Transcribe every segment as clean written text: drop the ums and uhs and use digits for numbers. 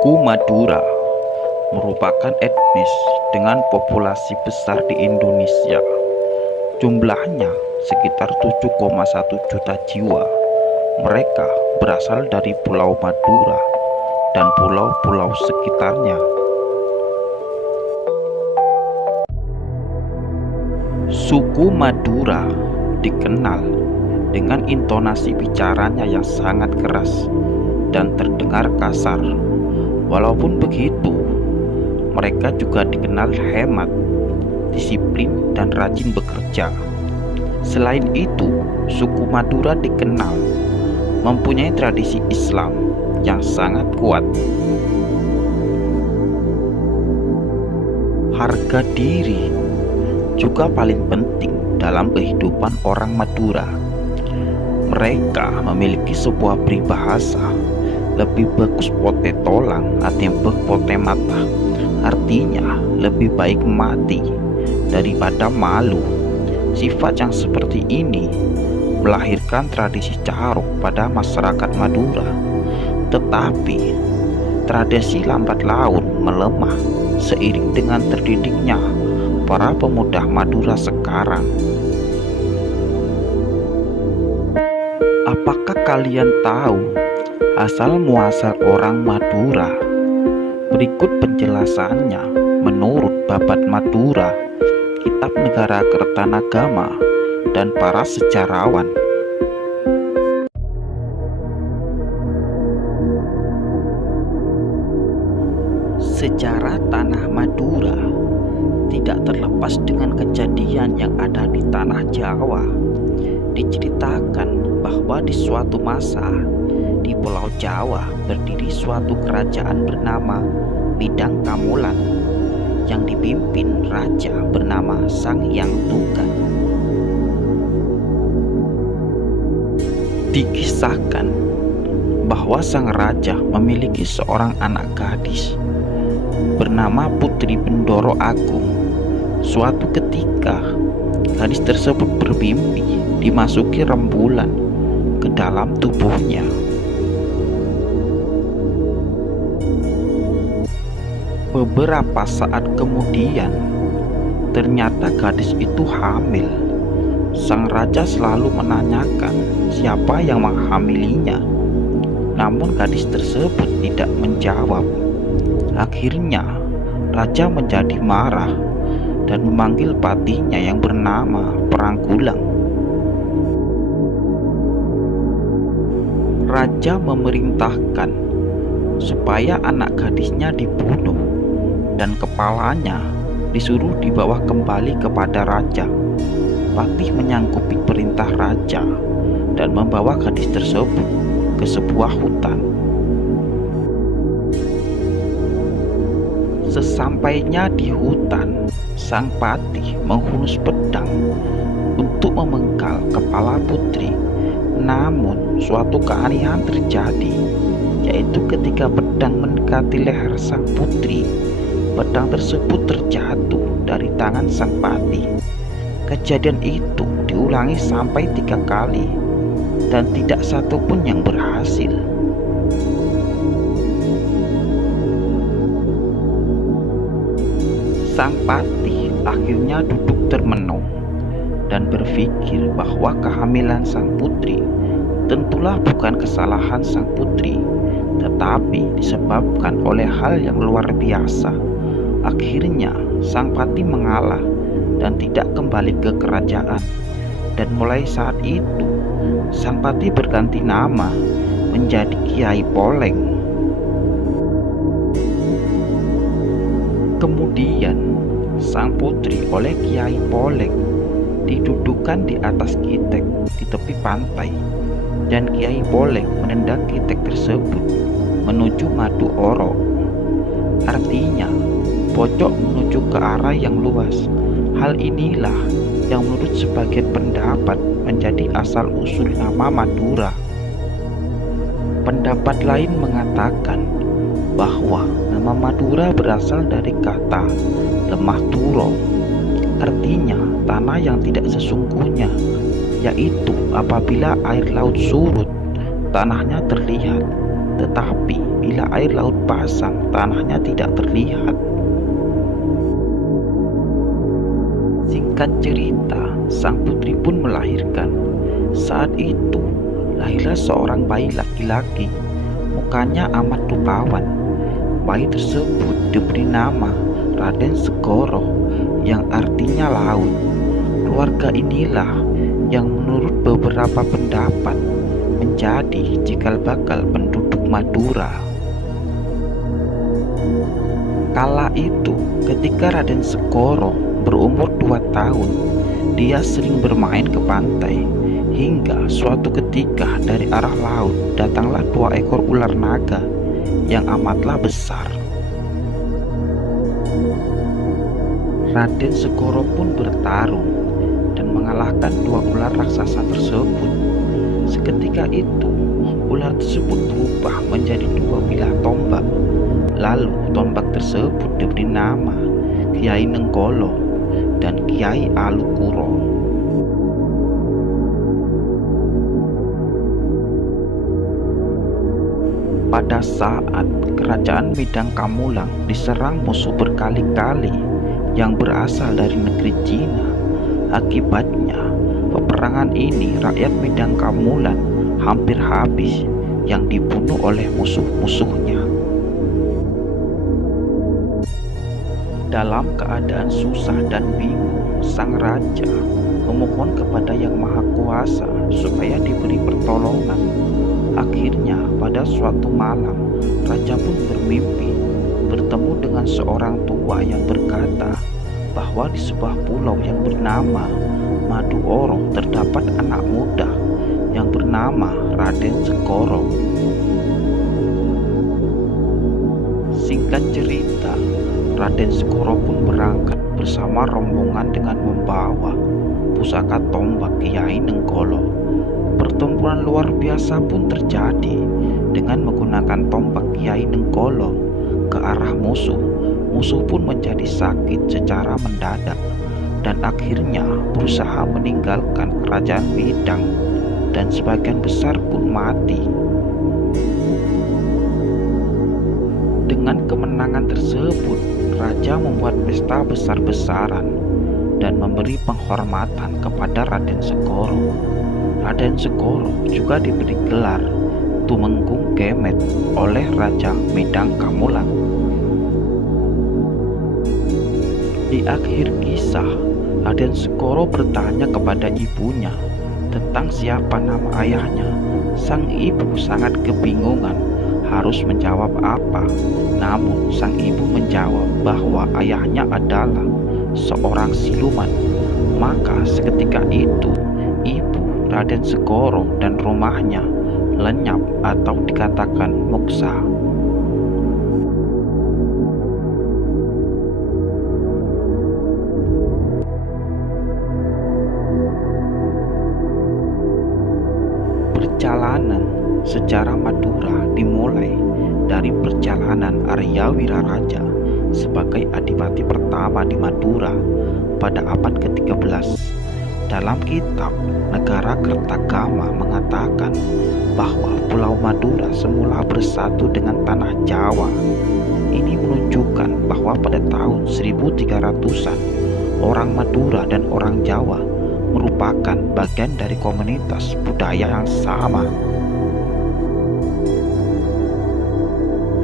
Suku Madura merupakan etnis dengan populasi besar di Indonesia. Jumlahnya sekitar 7,1 juta jiwa. Mereka berasal dari Pulau Madura dan pulau-pulau sekitarnya. Suku Madura dikenal dengan intonasi bicaranya yang sangat keras dan terdengar kasar. Walaupun begitu, mereka juga dikenal hemat, disiplin, dan rajin bekerja. Selain itu, suku Madura dikenal mempunyai tradisi Islam yang sangat kuat. Harga diri juga paling penting dalam kehidupan orang Madura. Mereka memiliki sebuah peribahasa, lebih bagus pote tolang atimbang pote mata. Artinya lebih baik mati daripada malu. Sifat yang seperti ini melahirkan tradisi caruk pada masyarakat Madura. Tetapi tradisi lambat laun melemah seiring dengan terdidiknya para pemuda Madura sekarang. Apakah kalian tahu asal muasal orang Madura? Berikut penjelasannya menurut Babat Madura, Kitab Negara Kertanagama, dan para sejarawan. Sejarah tanah Madura tidak terlepas dengan kejadian yang ada di tanah Jawa. Diceritakan bahwa di suatu masa di Pulau Jawa berdiri suatu kerajaan bernama Midang Kamulan yang dipimpin raja bernama Sang Hyang Tugan. Dikisahkan bahwa sang raja memiliki seorang anak gadis bernama Putri Bendoro Agung. Suatu ketika gadis tersebut bermimpi dimasuki rembulan ke dalam tubuhnya. Beberapa saat kemudian, ternyata gadis itu hamil. Sang raja selalu menanyakan siapa yang menghamilinya, namun gadis tersebut tidak menjawab. Akhirnya, raja menjadi marah dan memanggil patinya yang bernama Peranggulang. Raja memerintahkan supaya anak gadisnya dibunuh dan kepalanya disuruh dibawa kembali kepada raja. Patih menyanggupi perintah raja dan membawa gadis tersebut ke sebuah hutan. Sesampainya di hutan, sang patih menghunus pedang untuk memenggal kepala putri. Namun suatu keanehan terjadi, yaitu ketika pedang mendekati leher sang putri, pedang tersebut terjatuh dari tangan sang patih. Kejadian itu diulangi sampai 3 kali dan tidak satupun yang berhasil. Sang patih akhirnya duduk termenung dan berpikir bahwa kehamilan sang putri tentulah bukan kesalahan sang putri, tetapi disebabkan oleh hal yang luar biasa. Akhirnya sang patih mengalah dan tidak kembali ke kerajaan. Dan mulai saat itu sang patih berganti nama menjadi Kiai Poleng. Kemudian sang putri oleh Kiai Poleng didudukan di atas kitek di tepi pantai, dan Kiai Poleng menendang kitek tersebut menuju Madu Oro. Artinya pojok menuju ke arah yang luas. Hal inilah yang menurut sebagian pendapat menjadi asal-usul nama Madura. Pendapat lain mengatakan bahwa nama Madura berasal dari kata lemah turo, artinya tanah yang tidak sesungguhnya, yaitu apabila air laut surut, tanahnya terlihat Tetapi bila air laut pasang, tanahnya tidak terlihat. Singkat cerita, sang putri pun melahirkan. Saat itu, lahirlah seorang bayi laki-laki. Mukanya amat rupawan. Bayi tersebut diberi nama Raden Segoro, yang artinya laut. Keluarga inilah yang menurut beberapa pendapat menjadi cikal bakal penduduk Madura. Kala itu, ketika Raden Segoro berumur 2 tahun, dia sering bermain ke pantai. Hingga suatu ketika dari arah laut datanglah 2 ekor ular naga yang amatlah besar. Raden Segoro pun bertarung dan mengalahkan 2 ular raksasa tersebut. Seketika itu, ular tersebut berubah menjadi 2 bilah tombak. Lalu tombak tersebut diberi nama Kiai Nenggolo dan Kiai Alukuro. Pada saat kerajaan Midang Kamulang diserang musuh berkali-kali yang berasal dari negeri Cina, akibatnya peperangan ini rakyat Midang Kamulan hampir habis yang dibunuh oleh musuh-musuhnya. Dalam keadaan susah dan bingung, sang raja memohon kepada Yang Maha Kuasa supaya diberi pertolongan. Akhirnya pada suatu malam, raja pun bermimpi bertemu dengan seorang tua yang berkata bahwa di sebuah pulau yang bernama Maduoro terdapat anak muda yang bernama Raden Segoro. Singkat cerita, Raden Segoro pun berangkat bersama rombongan dengan membawa pusaka tombak Kiai Nenggolo. Pertempuran luar biasa pun terjadi dengan menggunakan tombak Kiai Nenggolo ke arah musuh. Musuh pun menjadi sakit secara mendadak dan akhirnya berusaha meninggalkan kerajaan Midang, dan sebagian besar pun mati. Dengan kemenangan tersebut, raja membuat pesta besar-besaran dan memberi penghormatan kepada Raden Segoro. Raden Segoro juga diberi gelar Tumenggung Kemet oleh Raja Midang Kamulang. Di akhir kisah, Raden Segoro bertanya kepada ibunya tentang siapa nama ayahnya. Sang ibu sangat kebingungan harus menjawab apa. Namun sang ibu menjawab bahwa ayahnya adalah seorang siluman. Maka seketika itu, ibu Raden Segoro dan rumahnya lenyap atau dikatakan muksa. Perjalanan sejarah Madura dimulai dari perjalanan Arya Wiraraja sebagai adipati pertama di Madura pada abad ke-13. Dalam kitab Negara Kertagama mengatakan bahwa Pulau Madura semula bersatu dengan tanah Jawa. Ini menunjukkan bahwa pada tahun 1300-an, orang Madura dan orang Jawa merupakan bagian dari komunitas budaya yang sama.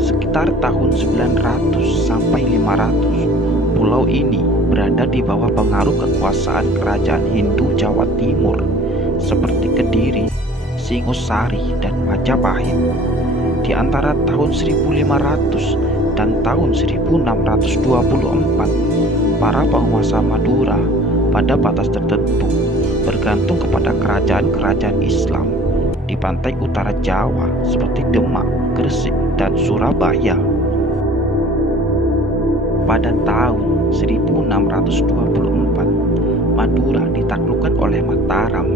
Sekitar tahun 900 sampai 500, pulau ini berada di bawah pengaruh kekuasaan kerajaan Hindu Jawa Timur seperti Kediri, Singosari, dan Majapahit. Di antara tahun 1500 dan tahun 1624, para penguasa Madura pada batas tertentu bergantung kepada kerajaan-kerajaan Islam di pantai utara Jawa seperti Demak, Gresik, dan Surabaya. Pada tahun 1624, Madura ditaklukkan oleh Mataram.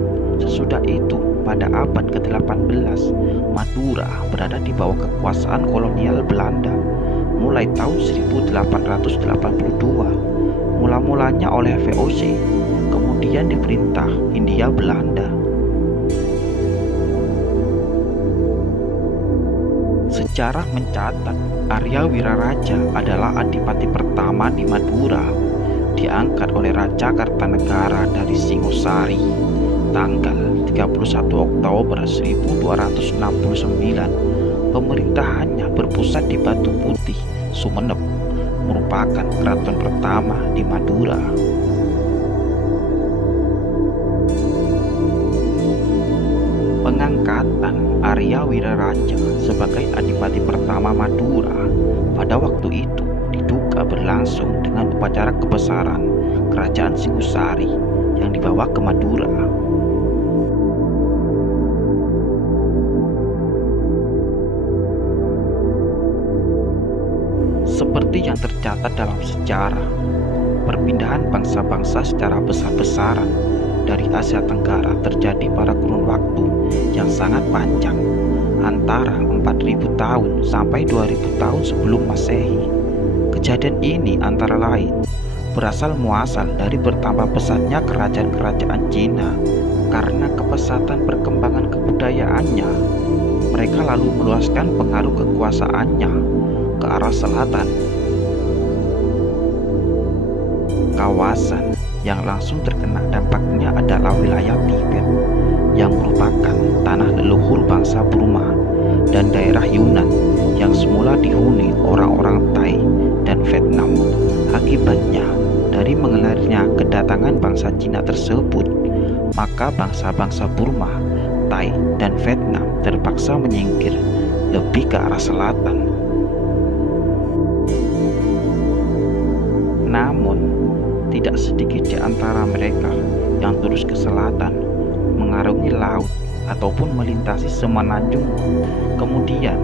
Sesudah itu, pada abad ke-18, Madura berada di bawah kekuasaan kolonial Belanda. Mulai tahun 1882, mula-mulanya oleh VOC, kemudian diperintah Hindia Belanda. Sejarah mencatat Arya Wiraraja adalah adipati pertama di Madura, diangkat oleh Raja Kartanegara dari Singosari tanggal 31 Oktober 1269. Pemerintahannya berpusat di Batu Putih, Sumeneb, merupakan keraton pertama di Madura. Pengangkatan Arya Wiraraja sebagai adipati pertama Madura pada waktu itu diduga berlangsung dengan upacara kebesaran kerajaan Singosari yang dibawa ke Madura. Seperti yang tercatat dalam sejarah, perpindahan bangsa-bangsa secara besar-besaran dari Asia Tenggara terjadi pada kurun waktu yang sangat panjang, antara 4.000 tahun sampai 2.000 tahun sebelum Masehi. Kejadian ini antara lain berasal muasal dari bertambah pesatnya kerajaan-kerajaan Cina. Karena kepesatan perkembangan kebudayaannya, mereka lalu meluaskan pengaruh kekuasaannya ke arah selatan. Kawasan yang langsung terkena dampaknya adalah wilayah Tibet, yang merupakan tanah leluhur bangsa Burma, dan daerah Yunan yang semula dihuni orang-orang Thai dan Vietnam. Akibatnya, dari mengelarinya kedatangan bangsa Cina tersebut, maka bangsa-bangsa Burma, Thai, dan Vietnam terpaksa menyingkir lebih ke arah selatan. Namun, tidak sedikit di antara mereka yang terus ke selatan, mengarungi laut ataupun melintasi semenanjung, kemudian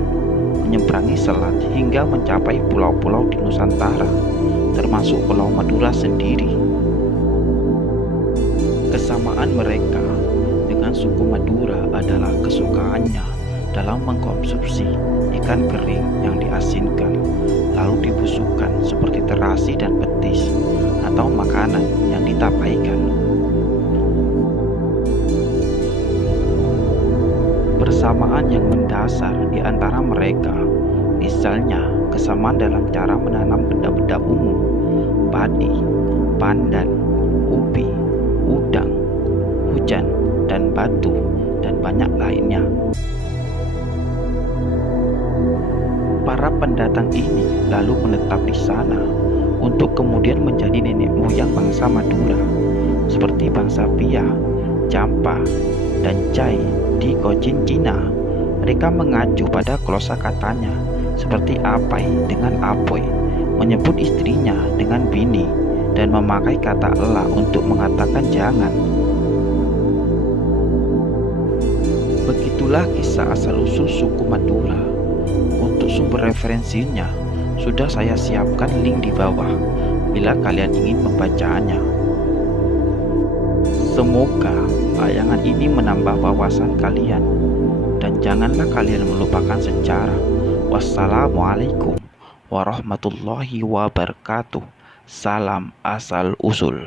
menyeberangi selat hingga mencapai pulau-pulau di Nusantara, termasuk Pulau Madura sendiri. Kesamaan mereka dengan suku Madura adalah kesukaannya dalam mengkonsumsi ikan kering yang diasinkan lalu dibusukkan seperti terasi dan petis, atau makanan yang ditapaikan. Persamaan yang mendasar di antara mereka, misalnya kesamaan dalam cara menanam benda-benda umum, padi, pandan, ubi, udang, hujan, dan batu, dan banyak lainnya. Para pendatang ini lalu menetap di sana untuk kemudian menjadi nenek moyang bangsa Madura, seperti bangsa Pia, Champa, dan Chai di Cochin, Cina. Mereka mengacu pada kosakatanya seperti apai dengan apoi, menyebut istrinya dengan bini, dan memakai kata ela untuk mengatakan jangan. Begitulah kisah asal-usul suku Madura. Untuk sumber referensinya sudah saya siapkan link di bawah bila kalian ingin membacanya. Semoga tayangan ini menambah wawasan kalian, dan janganlah kalian melupakan sejarah. Wassalamualaikum warahmatullahi wabarakatuh. Salam asal usul.